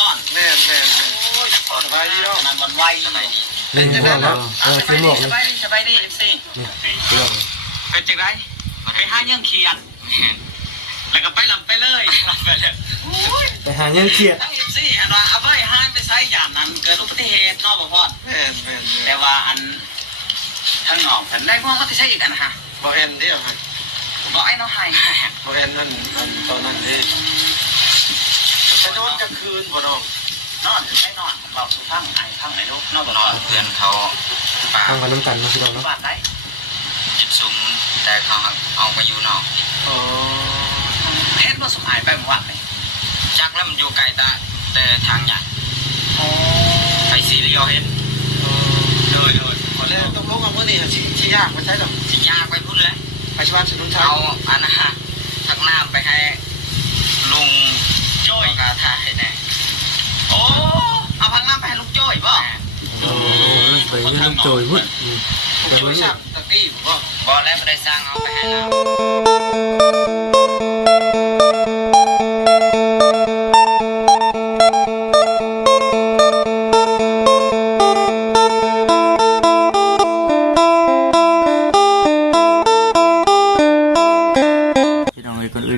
พ่อนแม่โอ้ยสบายดีเนาะนั่นมันไวสบายดีเป็นจังไงเนาะสบายดีสบายดีเอฟซีเป็นจังไงไปหาเรื่องเขียนแล้วก็ไปลำไปเลยไปหาเงินเครียดทั้งเอฟซีอันว่าเอาไว้ห้ามไปใช้ยามนั้นเกิดอุบัติเหตุเนาะบ่พ่อนแต่ว่าอันทั้งนอกกันได้พวกมันจะใช้อีกอันฮะบ่เอ็นเดียวฮะบ่ไอ้น้องไห้บ่เอ็นนั่นตอนนั้นนี่จะนอนกลางคืนบ่น้องนอนถึงไม่นอนเราสุพังไห้พังไหนลูกนอนบ่นอนเพื่อนเขาปากันน้ำกันนะพี่น้องเนาะบ้านได้จิตซุ่มแต่เขาเอาไปอยู่นอกอ๋อเห็นว่าสมัยไปเมื่อวานเลยจักแล้วมันอยู่ไกลแต่ทางใหญ่ไปซีเรียลเห็นโดยขอแรกต้องลงเอาเมื่อนี่ที่ยากไม่ใช่หรอกสิยากไปพุ่นเลยไปชวนสนุนชัยเอาอันนะฮะทักน้ำไปให้ลุงโจ้ยกาถ่ายแน่โอ้เอาพังน้ำไปให้ลูกโจ้ยป่ะโอ้ไปเรื่องโจยพุ่นไปเรื่องตะกี้ป่ะบอแล้วไม่ได้สร้างเอาไปให้เรา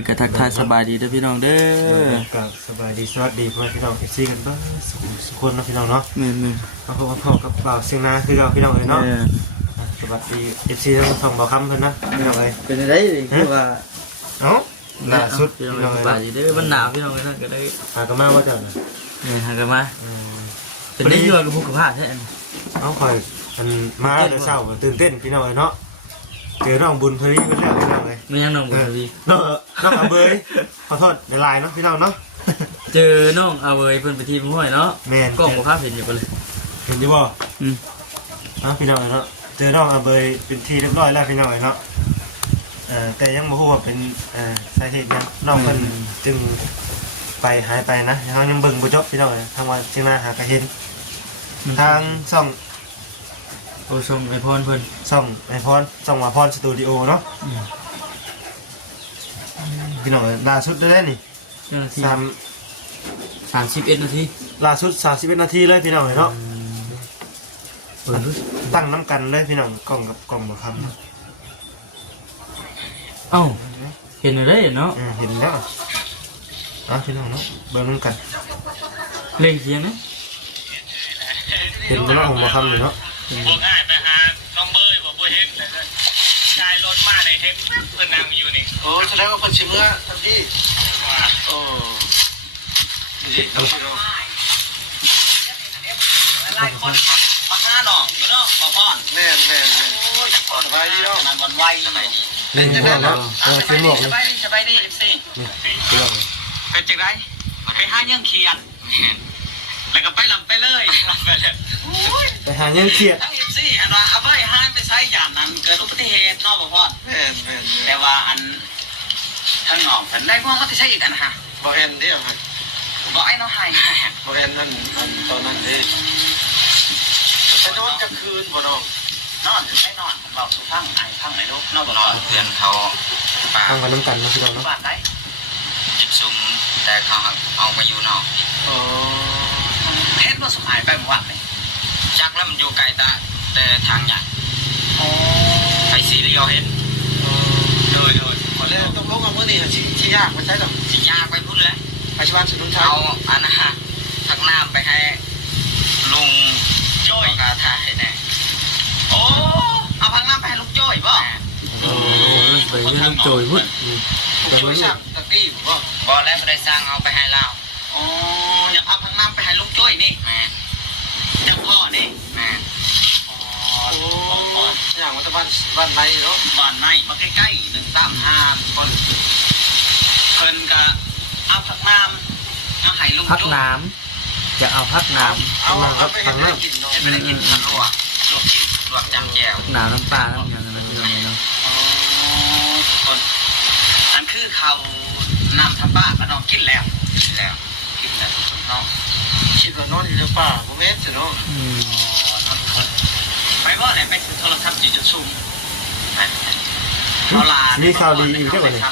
กทักทายสบายดีเด้อพี่น้องเด้อกับสบายดีสวัสดีพ่อพี่น้องเอฟซีกันบ้างสุขคนนะพี่น้องเนาะนี่เอาพ่อกับบ่าวเสียงนาคือเราพี่น้องเลยเนาะสวัสดีเอฟซีทั้งสองบ่าวคำเพิ่นนะพี่น้องเลยเป็นอะไรคือว่าเอ้าล่าสุดพี่น้องสบายดีเด้อมันหนาวพี่น้องเลยนะก็ได้หากมาว่าจังนี่หากมาเป็นได้ยั่วกับพวกกับผ้าใช่ไหมเอาคอยมันมาแต่เช้าตื่นเต้นพี่น้องเลยเนาะเจอน้องบุญพลีเป็นแล้วพี่น้องเลยไม่ยังน้องบุญพลีน้องอาเบยขอโทษในไลน์เนาะพี่น้องเนาะเจอน้องอาเบยเพิ่นไปทีมห้วยเนาะกล้องบ่ภาพเห็นอยู่กันเลยเห็นอยู่บ่พี่น้องเนาะเจอน้องอาเบยเป็นทีเรียบร้อยแล้วพี่น้องเนาะแต่ยังบ่ฮู้ว่าเป็นสาเหตุยังน้องเพิ่นจึงไปหายไปนะยังเบิ่งบ่จบพี่น้องทางว่าจึงมาหากระเห็นทางช่องโอ้ส่งไอพรเพิ่นส่องว่าพรสตูดิโอเนาะพี่น้องล่าสุดได้นี่31นาทีล่าสุด31นาทีเลยพี่น้องเนาะตั้งน้ำกันเลยพี่น้องกล้องกับกล้องบ่คำเอ้าเห็นได้เนาะเห็นแล้วพี่น้องเนาะเบิ่งน้ำกันเล่นเสียงนะเห็นแล้วผมบ่คำเลยเนาะบอกง่ายไปหาน้องเบยบอกบ่เห็นเลยชายรถมาในเห็นเพื่อนนั่งอยู่นี่โอ้แสดงว่าคนชิมเมื่อทันทีโอ้หลายคนมาห้าหนองอยู่เนาะมาพ่อนแม่โอ้ยสบายดีเนาะนั่นมันไวสบายดีเป็นจังไงเนาะสบายดีเอฟซีเป็นจังไงไปหาเรื่องเขียนแล้วก็ไปลำไปเลยไปหาเงินเครียดทั้งเอฟซีอันว่าเอาไว้ห้ามไปใช้ยามนั้นเกิดอุบัติเหตุเนาะบ่พ่อแต่ว่าอันทั้งนอกกันได้พวกมันจะใช้อีกอันฮะบ่เอ็นเดียวฮะบ่ไอ้น้องไห้บ่เอ็นนั่นตอนนั้นนี่จะนอนกลางคืนบ่น้องนอนถึงไม่นอนเราสุพังไห้พังไหนลูกนอนบ่นอนเพื่อนเขาปากันน้ำกันนะพี่น้องเนาะบ้านได้จิตซุ่มแต่เขาเอาไปอยู่นอกเห็นว่าสมัยไปเมื่อวานเลยจักแล้วมันอยู่ไกลแต่ทางใหญ่ไปซีเรียลเห็นโดยขอแรกต้องลงเอาเมื่อนี่ที่ยากไม่ใช่หรอกสิยากไปพุ่นเลยไปชวนสนุนชัยเอาอันนะฮะทักน้ำไปให้ลุงโจ้ยกาถ่ายแน่โอ้เอาพังน้ำไปให้ลูกโจ้ยป่ะโอ้ไปเรื่องโจยพุ่นไปเรื่องตะกี้ป่ะบอแล้วไม่ได้สร้างเอาไปให้เราอ๋ออยากเอาพังน้ำไปให้ลูกโจ้ยนี่จังพ่อนี่โอ้อย่างวัดบ้านไหนเนาะบ้านไหนมาใกล้ๆ135คนเพิ่นก็เอาพักน้ำเอาไห้ลูกโจ้ยพักน้ำจะเอาพักน้ำเอาพักน้ำไม่ได้กินผักลวกจำแจ่วน้ำปลาน้ำอย่างนั้นที่เราเนาะคนอันคือเขาน้ำทับป้าก็น้องกินแล้วน้องคิดว่านอนอยู่ในป่าผมเอสเนาะไปบ่ไหนไปโทรศัพท์จุดซุ่มมีข่าวดีอีกได้ไหมเนี่ย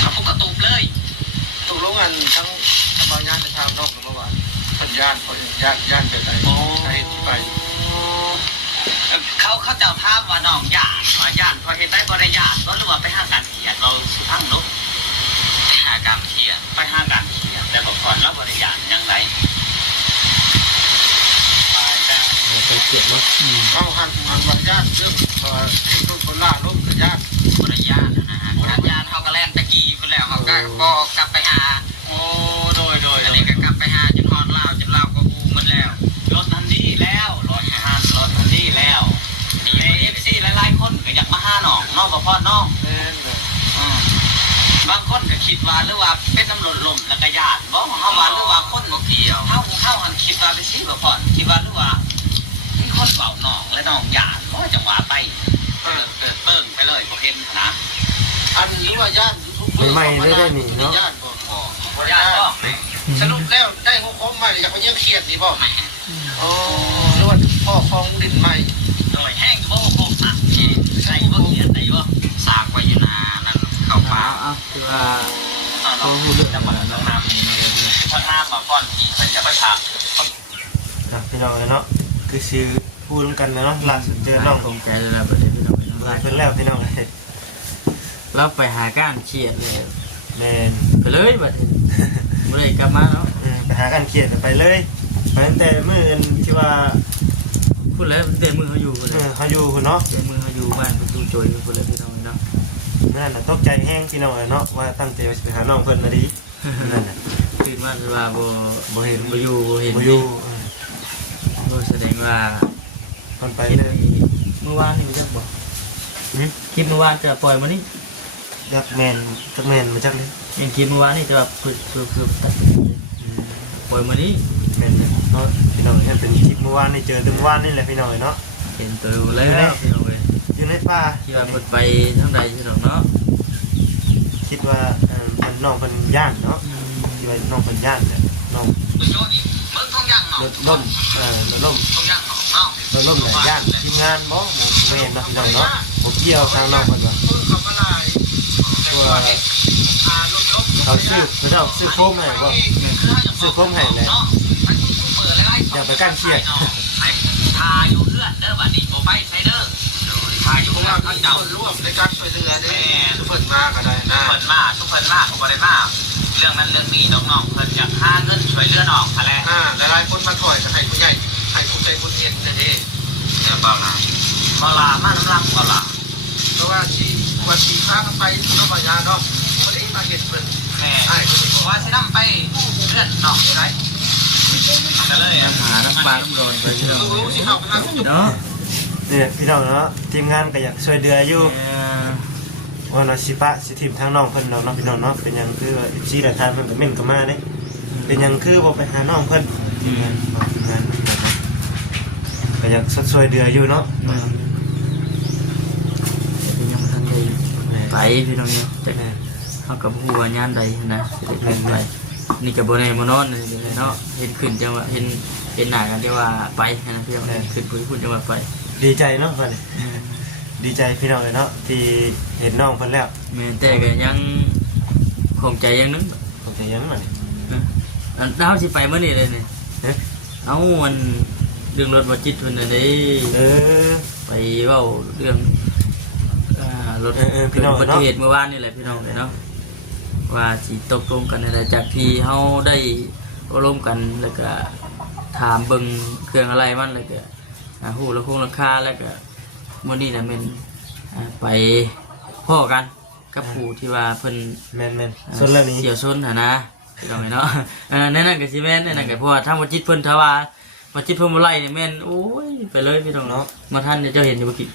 เขาปกตูบเลยตกลงกันทั้งบ บางย่านจะทำนอกหรือเปล่าสัญญาณเขาย่านเป็นอะไรใช้ที่ไป เขาจะภาพว่าน้องญาติพอเห็นได้บริญาติก็รู้ว่าไปหาการเขียนเราสุทั้งลุกหาการเขียนไปหาการเขียนแต่บอกก่อนแล้วบริญาติยังไงไปเก็บมั้งเอาหันบางย่านเรื่องที่ต้นคนล่าล้มกับย่าน บริญาตินะฮะญาติเขาก็แล่นตะกี้คนแล้วเขาก็บอกกลับไปหาโอ้โดยอันนี้ก็กลับไปหาจนฮอดเล่าจนเล่าก็บูมมันแล้วรถทันดีแล้วรถทันดีแล้วเอฟซีหลายๆคนก็อยากมาหาน้องบ่พอน้องบางคนก็คิดว่าหรือว่าเป็นตำรวจลมแล้วก็ญาติบอกเขาว่าหรือว่าคนบ่เกี่ยวเขาหันคิดว่าไปสิบ่พอคิดว่าหรือว่ามีคนเฝ้าน้องและน้องญาติบ่จังหวะไปเปิ้งไปเลยบ่เห็นนะอันหรือว่าย่านใหม่ได้หนีเนาะย่านก็สรุปแล้วได้หัวข้อมาอยากไปเยี่ยมเขียดดีบ่อ๋อหรือว่าพ่อคลองดินใหม่โดยแห้งบ่พกอ่ะใส่บ่เขียนได้บ่สากไว้อยู่นานั่นเข้าฟ้าคือว่าเราพูดเรื่องน้ำมันน้ำน้ำนี่พอน้ำมาก่อนที่มันจะไปถามพี่น้องเนาะคือชื่อพูดกันเนาะล่าสุดเจอน้องตรงใจแล้วประเด็นพี่น้องเพิ่นแล้วพี่น้องเราไปหาก้านเขียดเลยแมนไปเลยบัดไม่ได้กลับมาเนาะไปหาก้านเขียดไปเลยไปตั้งแต่มื้อที่ว่าพูดแล้วเต็มมือเขาอยู่เลยเขาอยู่คุณเนาะเต็มมือเขาอยู่บ้านประตูโจยพูดเลยพี่น้องเนาะนั่นน่ะตกใจแห้งพี่น้องเนาะว่าตั้งใจไปหาน้องเพิ่นนะดินั่นน่ะคิดว่าจะว่าบ่เห็นบ่อยู่แสดงว่าคนไปเลยเมื่อวานนี่มันจะบอกคลิปเมื่อวานจะปล่อยมานี่จักแมนมาจักเลยยังคลิปเมื่อวานนี่จะแบบคือปล่อยมานี่แมนเนาะพี่น้องเป็นคลิปเมื่อวานนี่เจอเมื่อวานนี่แหละพี่น้องเนาะเห็นตัวแล้วพี่น้องเลยอยู่ในป่าคิดว่าคนไปทางใดพี่น้องเนาะคิดว่ามันน้องเป็นย่านเนาะคิดว่าน้องเป็นย่านเนี่ยน้องรถล่มรถล่มไหนย่านทีมงานบ่เมนนะพี่น้องเนาะผมเกี่ยวทางน้องคนว่าตัวเขาซื้อโค้งให้บ่ซื้อโค้งให้เลยอย่าไปกั้นเชียร์ทาอยู่เลือดเด้อบัดนี้โมไปไซเดอร์ทาอยู่เลือดเขาเจ้าร่วมในการช่วยเหลือเนี่ยทุกคนมาก็ได้นะทุกคนมาก็ได้มาเรื่องนั้นเรื่องนี้น้องๆเพิ่นอยากหาเงินช่วยเหลือน้องอะไรหลายคนมาถอยจะให้ผู้ใหญ่ให้ผู้ใจผู้เย็นนะดิเนี่ยเปล่าล่ะมาลามาน้ำลังเปล่าล่ะเพราะว่าวันที่พากันไปน้องปัญญาเนาะวันนี้มาเห็นเพิ่นใช่ว่าสินำไปเลื่อนน้องใช่ก็เลยหาน้ำปลาน้ำร้อนไปพี่น้องเนาะเนี่ยพี่น้องเนาะทีมงานก็อยากช่วยเดืออยู่ว่าเราสิปะสิทีมทางน้องเพิ่นเนาะพี่น้องเนาะเป็นยังคือชี้หลักฐานเพิ่นก็เม่นก็มาเด้เป็นยังคือบ่ไปหาน้องเพิ่นทีมงานก็อยากช่วยเดืออยู่เนาะเป็นยังทันได้ไปพี่น้องเนี่ยจักเขากับหัวย่านใดนะสิได้ไปนี่กับโบเนมอนอนเลยเนาะเห็นขึ้นจังหวะเห็นหน้ากันจังหวะไปนะพี่น้องขึ้นพูดจังหวะไปดีใจเนาะเพิ่นดีใจพี่น้องเลยเนาะที่เห็นน้องเพิ่นแล้วแต่ก็ยังคงใจยังนึงคงใจยังมันเราสิไปเมื่อนี้เลยเนี่ยเอามันเรื่องรถบัสจิตเพิ่นน่ะเด้ไปเว้าเรื่องรถเกิดอุบัติเหตุเมื่อวานนี่แหละพี่น้องเลยเนาะว่าสิตกลงกันอะไรจากที่เฮาได้อบรมกันแล้วก็ถามเบิ่งเครื่องอะไรมันแล้วก็ฮู้แล้วคงราคาแล้วก็มื้อนี้น่ะแม่นไปพ้อกันกับผู้ที่ว่าเพิ่นแม่นๆส่วนเรื่องนี้เกี่ยวชนนะพี่น้องเนาะนั่นก็สิแม่นนั่นก็เพราะว่าทางวัดจิตเพิ่นถ้าว่าวัดจิตเพิ่นบ่ไล่นี่แม่นโอ้ยไปเลยพี่น้องเนาะมาท่านเจ้าเห็นอยู่บ่กี่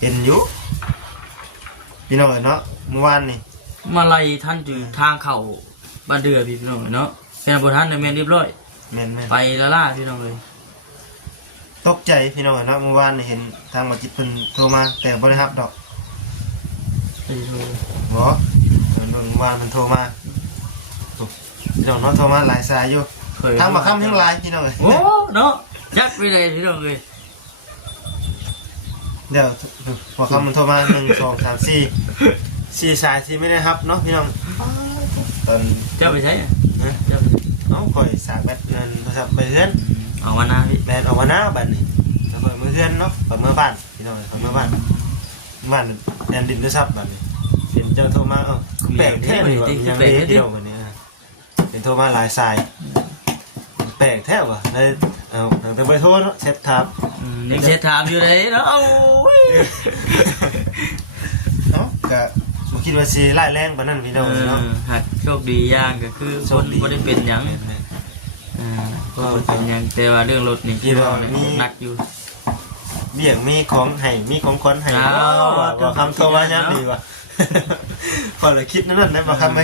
เห็นอยู่พี่น้องเนาะเมื่อวานนี่มาไล่ท่านอยู่ทางเข้าบ้านเดือพี่น้องเนาะแค่บ่ทันแม่นเรียบร้อยแม่นไปละล่าพี่น้องเลยตกใจพี่น้องเนาะเมื่อวานนี่เห็นทางวัดจิตเพิ่นโทรมาแต่บ่ได้รับดอกบ่เมื่อวานมันโทรมาพี่น้องเนาะโทรมาหลายสายอยู่ทางมาค่ำทั้งหลายพี่น้องเลยโอ้เนาะยักไปเลยพี่น้องเลยเดี๋ยวพอคำมันโทรมา1 2 3 4 4สายที่ไม่ได้รับเนาะพี่น้องต ตอน เจ้าไปใช้อะ ฮะ เจ้าไปใช้ เอ้าข่อยสากแบตนั่นโทรศัพท์ไปเฮือน เอามาหน้าพี่ แม่นเอามาหน้าบัดนี้แล้วข่อยมือเฮือนเนาะข่อยมือบ้านพี่น้องข่อยมือบ้านแอนดินโทรศัพท์บัดนี้เห็นเจ้าโทรมาคือแปลกแท้เลยว่ะยังเด้พี่น้องบัดนี้เห็นโทรมาหลายสายแปลกแท้ว่ะเลยเอาแต่ไปโทรเนาะเช็ดทับ ยังเช็ดถามอยู่เลยเนาะโอ้ย เนาะก็บ่คิดว่าสิร้ายแรงปานนั้นพี่น้องเนาะ หักโชคดีอย่างก็คือคนบ่ได้เป็นหยังก็บ่เป็นหยังแต่ว่าเรื่องรถนี่ที่ว่าหนักอยู่ เบี่ยงมีของให้มีของขวัญให้ อ้าว ว่าคำโทรมายังดีว่ะ พอเลยคิดนั่นได้บ่คำไหม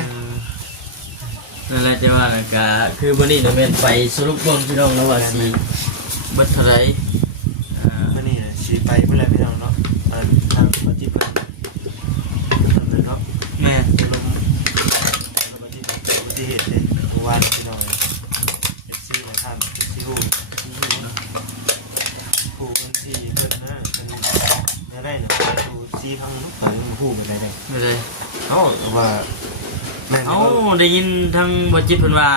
นั่นแหละจะว่าน่ะก็คือวันนี้เราเป็นไปสรุปเบิ่งพี่น้องแล้วว่าสิเบิดเท่าไหร่ มื้อนี้น่ะสิไปเพิ่นแหละพี่น้องเนาะทางบ่จิบเพิ่นเนาะ แม่ จะลงบ่จิบอุบัติเหตุเด้เมื่อวานพี่น้องเอฟซีมาทำเอฟซีฮู้เนาะฮู้เพิ่นสิเพิ่นนะเพิ่นได้เนาะฮู้ซีพังเนาะเพิ่นฮู้เป็นได้ ไม่ได้ เอ้าว่าแม่น เอ้าได้ยินทางบ่จิตเพิ่นว่า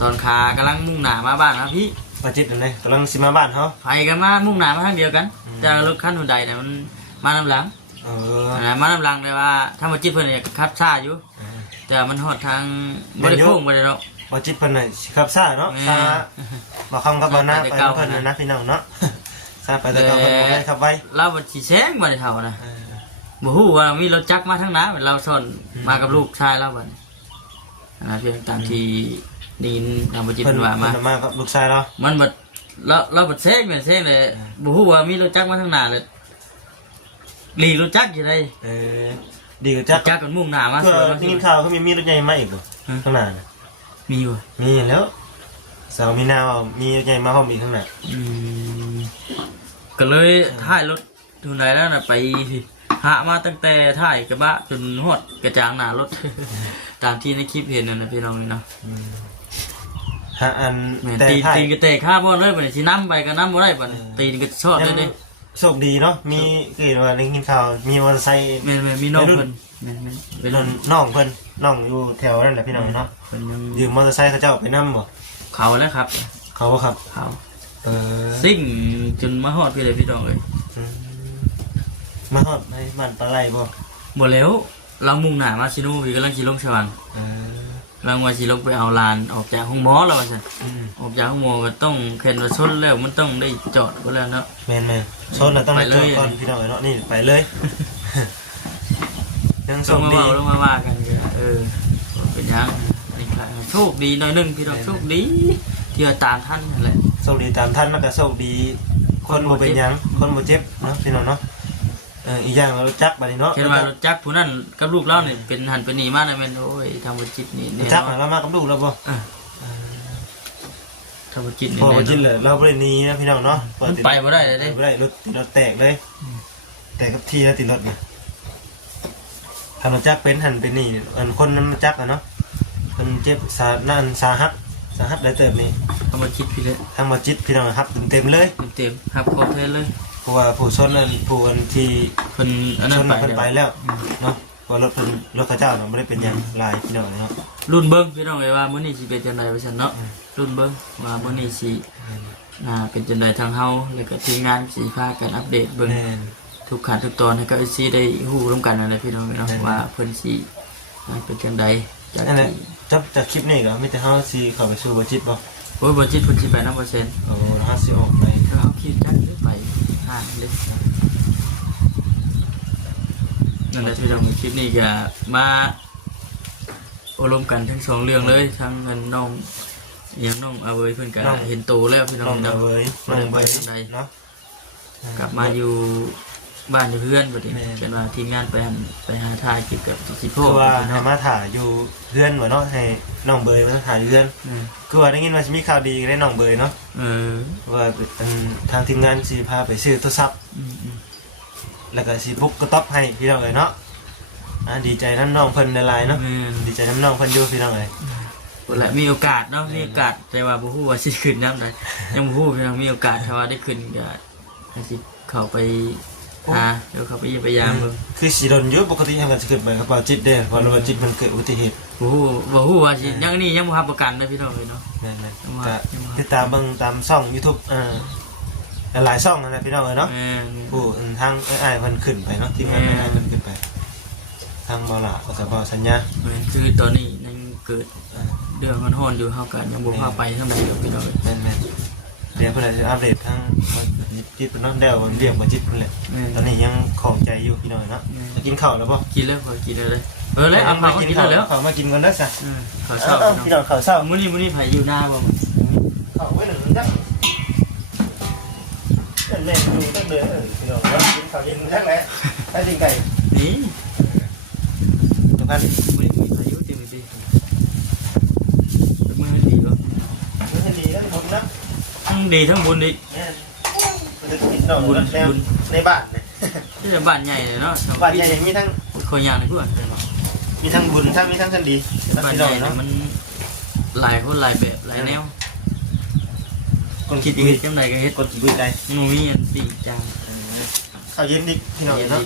ตอนขากำลังมุ่งหน้ามาบ้านนะพี่ บ่จิบนั่นเด้กำลังสิมาบ้านเฮา ไปกันมามุ่งหน้ามาทางเดียวกันแต่รถคันหุ่นใดเนี่ยมันมาน้ำหลัง เออ มาน้ำหลังเลยว่าถ้าบ่จิตเพิ่นเนี่ยขับช้าอยู่ แต่มันฮอดทางบ่ได้โค้งบ่ได้ดอก บ่จิบเพิ่นน่ะสิขับซ่าเนาะซ่าบ่คำกับบ่หน้าไปเพิ่นนะพี่น้องเนาะซ่าไปแต่ก็เพิ่นบ่ได้ขับไว้ เราบ่สิแซงบ่ได้เท่านะบ่ฮู้ว่ามีรถจักรมาทางหน้าเราซ่อนมากับลูกชายเราบัดนี้เพียงตามที่ได้ยินทางบ่จิต เพิ่น เพิ่นว่ามา มากับลูกชายเรา มันบัดเราบัดแซงแม่นแซงเลยบ่ฮู้ว่ามีรถจักรมาทางหน้าเลยหลีรถจักรอยู่ได ดีกว่าจัก จักรกันมุ่งหน้ามา เพื่ ส อ วนมา ที่กินข้าวเขามีรถใหญ่มาอีกบ่ข้างหน้าน่ะ มีอยู่ มีแล้วสาวมีนาว่ามีรถใหญ่มาพร้อมอีกข้างหน้า ก็เลยถ่ายรถทุนใดแล้วน่ะไปหามาตั้งแต่ถ่ายกระบะจนฮอดกระจางหน้ารถ ตามที่ในคลิปเห็นนั่นน่ะพี่น้องนี่เนาะ หาอัน แม่น แต่ ตีน ถ่าย ตีนก็เตะข้าบ่เลยบัดนี้สินำไปก็นำบ่ได้บัดนี้ตีนก็ชอดเลยเด้ โชคดีเนาะมีกี่ว่าได้กินข้าวมีมอเตอร์ไซค์ แม่นมีน้องเพิ่นแม่นไป น้ รุ่น น้องเพิ่นน้องอยู่แถวนั่นแหละพี่น้องเนาะ เพิ่นยัง ยืมมอเตอร์ไซค์เขาเจ้าไปนำบ่ เขาแล้วครับ เขาบ่ครับ เขา เออ ซิ่งจนมาฮอดพี่เลยพี่น้องเอ้ย มาฮอดในบ้านปลาไหลบ่ บ่แล้วเรามุ่งหน้ามาซิโนพี่กำลังสิลงสวรรค์ เออ กำลังว่าสิลงไปเอาลานออกจากห้องหมอแล้วว่าซั่นออกจากห้องหมอก็ต้องเข็นรถชนแล้วมันต้องได้จอดก็แล้วเนาะ แม่นๆโซนน่ะต้อง ไป ไป เลย ก่อนพี่น้องเนาะนี่ไปเลย ยัง ล โช ง ค มา ดี เว้าลงมาว่ากันก็เป็นหยังนี่ก็โชคดีหน่อยหนึงพี่น้องโชคดีที่ว่าตามทันนั่นแหละ โชคดีตามท่านแล้วก็โชคดีคนบ่เป็นหยังคนบ่เจ็บเนาะพี่น้องเนาะอีกอย่างเรารู้จักบัดนี้เนาะ เห็นว่ารถจักรผู้นั้นกับลูกเรานี่เป็นหันเป็นหนีมานะแม่นโอ้ยทำบ่จิตนี่ รู้ แน่ จัก นอน เรามากับลูกแล้วบ่ ทำบ่จิตนี่ พอ แน่ บ่ น จิ อน เลยเราบ่ได้หนีนะพี่น้องเนาะ มันไปบ่ได้เลยเด้ บ่ได้รถแตกเลยแตกกับที่แล้วติดรถนี่ทำรถจักเป็นหันเป็นนี่อันคนนั้นจักอ่ะเนาะมันเจ็บสาหัสได้เติบนี่ ทำบ่จิตพี่เลย ทางบ่จิตพี่น้องครับเต็มเลย เต็มๆครับครบแท้เลย เพราะว่าผู้ชนนั้นผู้อันที่ เพิ่นอัน ช นั้น น ไป เพิ่นไป แล้ว แล้วเนาะเพราะรถเพิ่นรถเขาเจ้าเนาะบ่ได้เป็นหยังหลายพี่น้องเนาะ รุ่นเบิ่งพี่น้องเอ้ยว่ามื้อนี้สิเป็นจังไดว่าซั่นเนาะรุ่นเบิ่งว่ามื้อนี้สิเป็นจังไดทางเฮาแล้วก็ทีมงานสิพากันอัปเดตเบิ่ง แม่น ทุกขั้นทุกตอนให้กับ FC ได้ฮู้ร่วมกันนั่นแหละพี่น้องเนาะว่าเพิ่นสิเป็นจังไดจาก นั่นแหละ ที่ จากคลิปนี้ก็มีแต่เฮาสิเข้าไปสู่บ่จิตบ่ โอ้ยบ่จิตเพิ่นสิไปนำ% เฮาสิออกไป เอาคิดจักไปห่างเลยนั่นแหละพี่น้องคลิปนี้ก็มาอบรมกันทั้งสองเรื่องเลยทั้งเงินน้องอย่างน้องอาเวยเพิ่นก็เห็นโตแล้วพี่น้ น้ อ อง ง เนาะ เว้ย บ่ได้ไปทางใด เนาะ กลับมาอยู่บ้านอยู่เพื่อนบัดนี้ แม่ เป็นว่าทีมงานไปหาถ่ายคลิปกับสิโพ คือว่าให้ เนาะ มาถ่ายอยู่เพื่อนบ่เนาะให้น้องเบยมาถ่ายอยู่เพื่อนคือว่าได้ยินว่าสิมีข่าวดีได้น้องเบยเนาะ เออ ว่าทางทีมงานสิพาไปซื้อโทรศัพท์ อืม แล้วก็สิบุกกระต๊อบให้พี่น้องเอ้ยเนาะดีใจน้ำน้องเพิ่นหลายๆเนาะ แม่น ดีใจน้ำน้องเพิ่นอยู่พี่น้องเอ้ย และมีโอกาสเนาะมีโอกาสแต่ว่าบ่ฮู้ว่าสิขึ้นนำใดยังบ่ฮู้พี่น้องมีโอกาสถ้าว่าได้ขึ้นก็สิเข้าไป เดี๋ยวเขาไปพยายามมึง คือสีดนเยอะปกติทำกันจะเกิดไปกระเป๋าจิตเด้เพราะว่าจิตมันเกิดอุบัติเหตุ โอ้โหว่าสิยังนี่ยังบ่รับประกันนะพี่น้องเลยเนาะ นั่นๆแต่ติดตามเบิ่งตามช่อง YouTube หลายช่องนะพี่น้องเนาะผู้ทางอ้ายเพิ่นขึ้นไปเนาะที่งานอ้ายเพิ่นขึ้นไปทางบ่ล่ะก็จะบ่สัญญา คือตอนนี้ยังเกิดเดือดมันฮ้อนอยู่เฮากันยังบ่พาไปทางใดดอกพี่น้องเอ้ย แม่นๆเดี๋ยวเพิ่นจะอัปเดตทางจิตเพิ่นเนาะแล้วเรียกว่าจิตเพิ่นแหละตอนนี้ยังของใจอยู่พี่น้องเนาะกินข้าวแล้วบ่ กินแล้วพอกินเลยแล้วเอามากินแล้ว ข้าวมากินก่อนเด้อซะ ข้าวเช้า พี่น้องข้าวเช้า มื้อนี้ไผอยู่หน้าบ่ ข้าวไว้หนึ่งจ้ะแม่ดูตั้งเดือนพี่น้องกินข้าวเย็นทั้งแหละไปกินไก่ นี่ ทุกท่าน มื้อนี้ไผอยู่เต็มที่มื้อดีบ่ ให้ดีทั้งบุญนะ ทั้งดีทั้งบุญอีก เนี่ยจะกินดอกบุญแล้วในบ้านเนี่ย ที่บ้านใหญ่เลยเนาะ บ้านใหญ่มีทั้ง คอยยางเลยพื่อน มีทั้งบุญทั้งมีทั้งคันดี บ้าน พี่ ให น้อ ญ่ งเนาะ มันหลายคนหลายแบบหลายแนว คน คิ คิ ด ด อี ดี กจังไดก็เฮ็ด คนคิดดีใจ หนูมีอันปีกจัง ข้าวเย็นดิพี่น้องเนาะ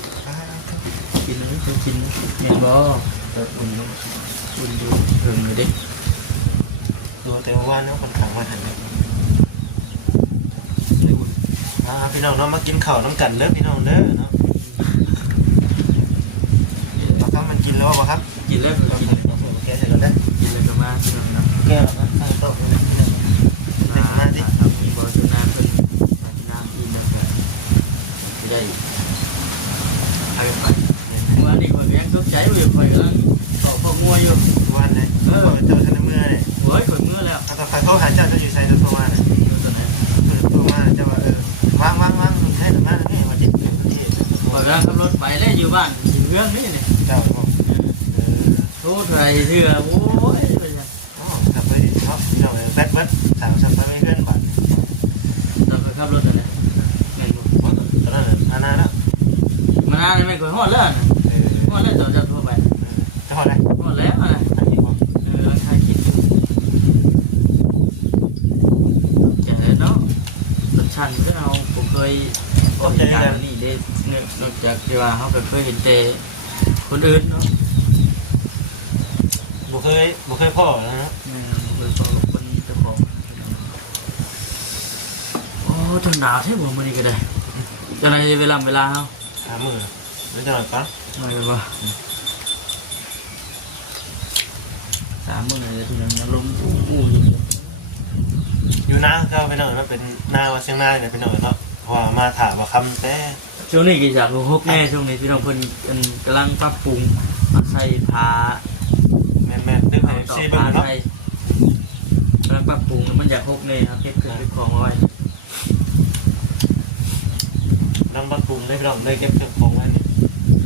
กินแล้วจะกินเห็นบ่อุ่นอยู่เพิ่งเลยเด้ ดูแต่ว่าเนาะคนขังมาหันเลยพี่น้องเนาะมากินข้าวน้ำกันเด้อพี่น้องเด้อเนาะมาครับมันกินแล้วป่ะครับ กินแล้ว โอเคเสร็จแล้วได้ กินแล้วก็มาพี่น้องเนาะ แก้วนะตั้งโต๊ะเลย มาดิทำมีบ่สุนาเพิ่นน้ำกินแล้วก็จะได้ไปเมื่อนี้คนยังตกใจอยู่ข่อยกำลังต่อพวกงัวอยู่ วันไหนเจ้าท่านเมื่อเนี่ย โอ้ยข่อยเมื่อแล้ว ถ้าใครโทรหาเจ้าจะอยู่ใส่โทรมาเนี่ยโทรมาเจ้าว่าว่างให้หรือมาเนี่ยวันนี้ ข่อยกำลังขับรถไปแล้วอยู่บ้านสิเรื่องนี่นี่ เจ้าบอก โทษใครเถื่อโอ้ยไปจ้ะ อ๋อกลับไปดิเพราะเจ้าแบทสาวสัมภาระเพื่อนก่อน เราเคยขับรถอะไรแม่นบ่ ตอนนั้นอานาแล้ว มานานเลยไม่เคยฮอดแล้วนะฮอดแล้วต่อจากทั่วไป จะพออะไร ฮอดแล้วนะ อันนี้บอก ราคาคิดดูแก่แล้วเนาะรถชันก็เอาผมเคยบอกอย่างนี้ได้นอกจากที่ว่าเขาก็เคยเห็นแต่คนอื่นเนาะ บุเคยพ่อแล้วนะ เบอร์ของคนเจ้าของโอ้จนหนาวใช่ผมวันนี้ก็ได้อะไรเวลาเขา หามือแล้วจะหน่อยก่อน ไม่รู้ว่า3 มื้อเลยที่นั่นลมอู้อยู่ อยู่นาก็ไปหน่อยมันเป็นนาว่าเชียงนาเนี่ยไปหน่อยเนาะว่ามาถามว่าคำแต่ ช่วงนี้กี่จากฮกแน่ช่วงนี้พี่น้องเพิ่นกำลังปรับปรุงใส่ผ้า แม่นึก เอา ให้ ต่อ ซีเบิ้ง ผ้า เนาะ ใส่กำลังปรับปรุงมันอยากฮกแน่ครับเก็บเครื่องเก็บของเอาไว้ น้องบังปรุงได้พี่น้องได้เก็บเครื่องของไว้นี่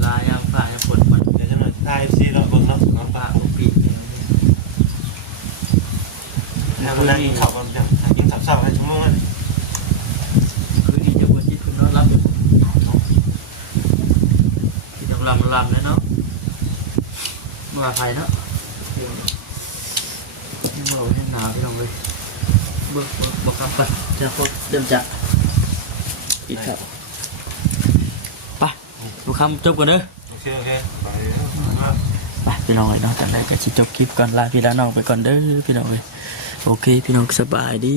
ลายางผ้ายางฝนมัน เดี๋ยวจะหน่อยได้ซีเราเบิ้งเนาะน้อง ผ้า ปลา ฮกปีก แล้วมันนั่งกินข้าวกันอย่างกินสามเศร้าให้ชั่วโมงนั้น คือนี่จะบวชจิตคุณนอนรับอยู่ที่ต้องลำเลยเนาะเมื่อไทยเนาะยังบอกให้หนาวพี่น้องเลยเบิกคำก่อนจะพดเริ่มจะปิดครับไปดูคำจบก่อนเด้อ โอเคไปพี่น้องเลยเนาะแต่แรกก็จะจบคลิปก่อนลาพี่ละน้องไปก่อนเด้อพี่น้องเลยโอเคพี่น้องสบายดี